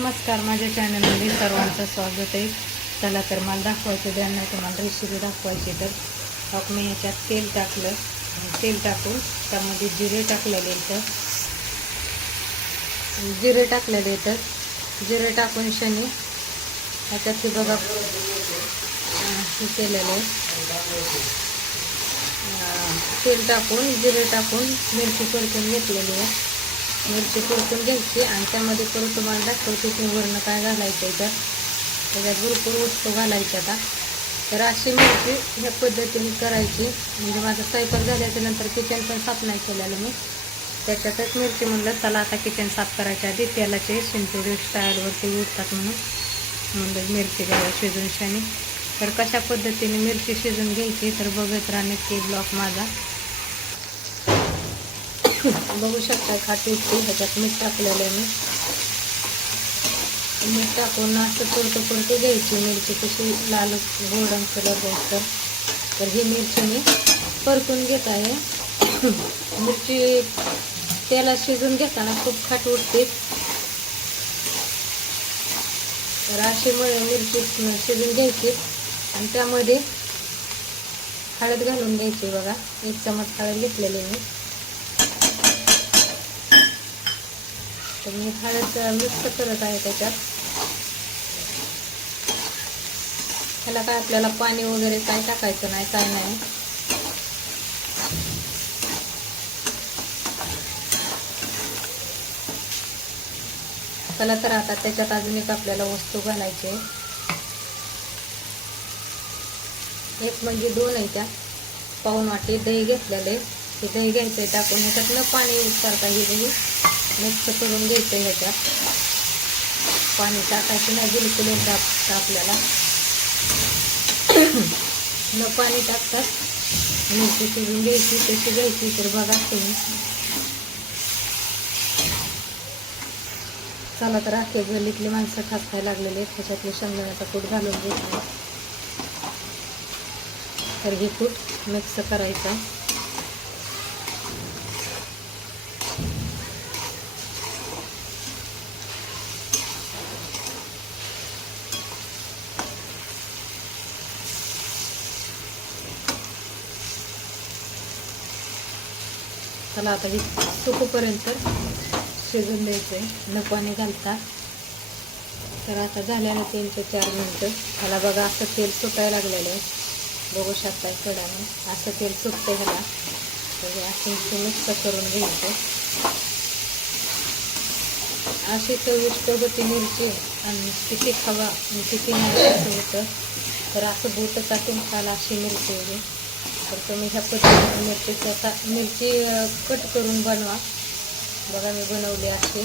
नमस्कार माझ्या चॅनलमध्ये सर्वांचं स्वागत आहे. चला तर मला दाखवायचं द्या नाही तुम्हाला रेसिपी दाखवायची तर मग मी ह्याच्यात तेल टाकलं. तेल टाकून त्यामध्ये जिरे टाकलेले तर जिरे टाकलेले तर जिरे टाकून शनी ह्याच्यात ते बघा हे केलेलं आहे. तेल टाकून जिरे टाकून मिरची परतून घेतलेली आहे. मिरची परतून घ्यायची आणि त्यामध्ये परत तुम्हाला दाखवते वरणं काय घालायचं आहे तर. त्याच्यात भरपूर वस्तू घालायच्या आता. तर अशी मिरची ह्या पद्धतीने करायची. म्हणजे माझा स्वयंपाक झाल्याच्यानंतर किचन पण साफ नाही केलेलं मी. त्याच्यातच मिरची म्हणलं चला आता किचन साफ करायच्या आधी. तेलाचे शिंतोडी स्टाईलवरती उठतात म्हणून. म्हणलं मिरची घ्यायला शिजून शाने. तर कशा पद्धतीने मिरची शिजून घ्यायची तर बघत राहा नक्की ब्लॉक माझा. बघू शकता का? उठते ह्याच्यात मीठ टाकलेलं आहे मी. मीठ टाकून असं पुरतं पुरते घ्यायची. मिरची कशी लाल गोल्डन कलर द्यायचं तर. ही मिरची मी परतून घेत आहे. मिरची त्याला शिजून घेताना खूप खाट उठते तर अशी मिरची शिजून घ्यायची आणि त्यामध्ये हळद घालून द्यायची बघा. एक चमच हळद घेतलेली मी. तर मी हळद मिक्स करत आहे त्याच्यात. ह्याला काय आपल्याला पाणी वगैरे काय टाकायचं नाही काय नाही. चला तर आता त्याच्यात अजून एक आपल्याला वस्तू घालायची आहे. एक म्हणजे दोन आहे त्या. पाऊन वाटी दही घेतलेले. हे दही घ्यायचं आहे टाकून ह्याच्यात न पाणी करता ही दही. मिक्स करून घ्यायचं ह्याच्यात पाणी टाकायचं नाही बिलकुल एकदा आपल्याला न पाणी टाकतात मिरची शिजून घ्यायची तशी घ्यायची तर बघा तुम्ही. चला तर अख्खे गल्लीतली माणसं खात खाय लागलेले त्याच्यातले शेंगदाण्याचा कूट घालून घेतला. तर हे कूट मिक्स करायचा त्याला आता हे सुकूपर्यंत शिजून द्यायचं. आहे न पाणी घालता. तर आता झाल्यानं तीन ते चार मिनटं. ह्याला बघा असं तेल सुटायला लागलेलं आहे. बघू शकताय कडाने असं तेल सुटतं ह्याला. तर असं मिक्स करून घ्यायचं. अशी चविष्ट होती मिरची. आणि किती खावा आणि किती नाही असं होतं. तर असं बोटं टाकून खाला अशी मिरची होती. तर तुम्ही ह्या पद्धतीने मिरची स्वतः मिरची कट करून बनवा. बघा मी बनवली अशी.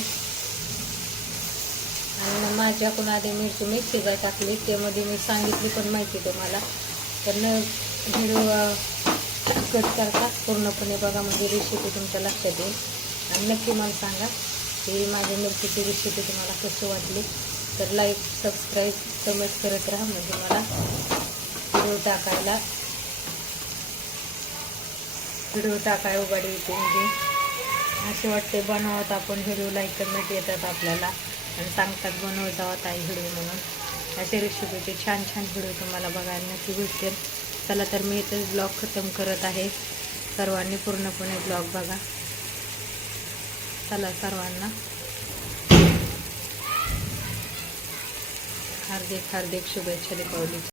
आणि माझ्याकडून आधी मिरची मी शिजाय टाकली. त्यामध्ये मी सांगितली पण माहिती तुम्हाला. तर न व्हिडिओ कट करता पूर्णपणे बघा म्हणजे रेसिपी तुमच्या लक्षात येईल. आणि नक्की मला सांगा की माझ्या मिरचीची रेसिपी तुम्हाला कशी वाटली. तर लाईक सबस्क्राईब कमेंट करत राहा. म्हणजे मला व्हिडिओ टाकायला व्हिडिओ टाकाय उघाडी येते म्हणजे? असे वाटते बनवत आपण व्हिडिओ लाईक कमेंट येतात आपल्याला. आणि सांगतात बनवत जावत आहे व्हिडिओ म्हणून. असे रेसिपीचे छान छान व्हिडिओ तुम्हाला बघायला नक्की भेटतील. चला तर मी इथंच ब्लॉग खतम करत आहे. सर्वांनी पूर्णपणे ब्लॉग बघा. चला सर्वांना. हार्दिक हार्दिक शुभेच्छा दीपावली.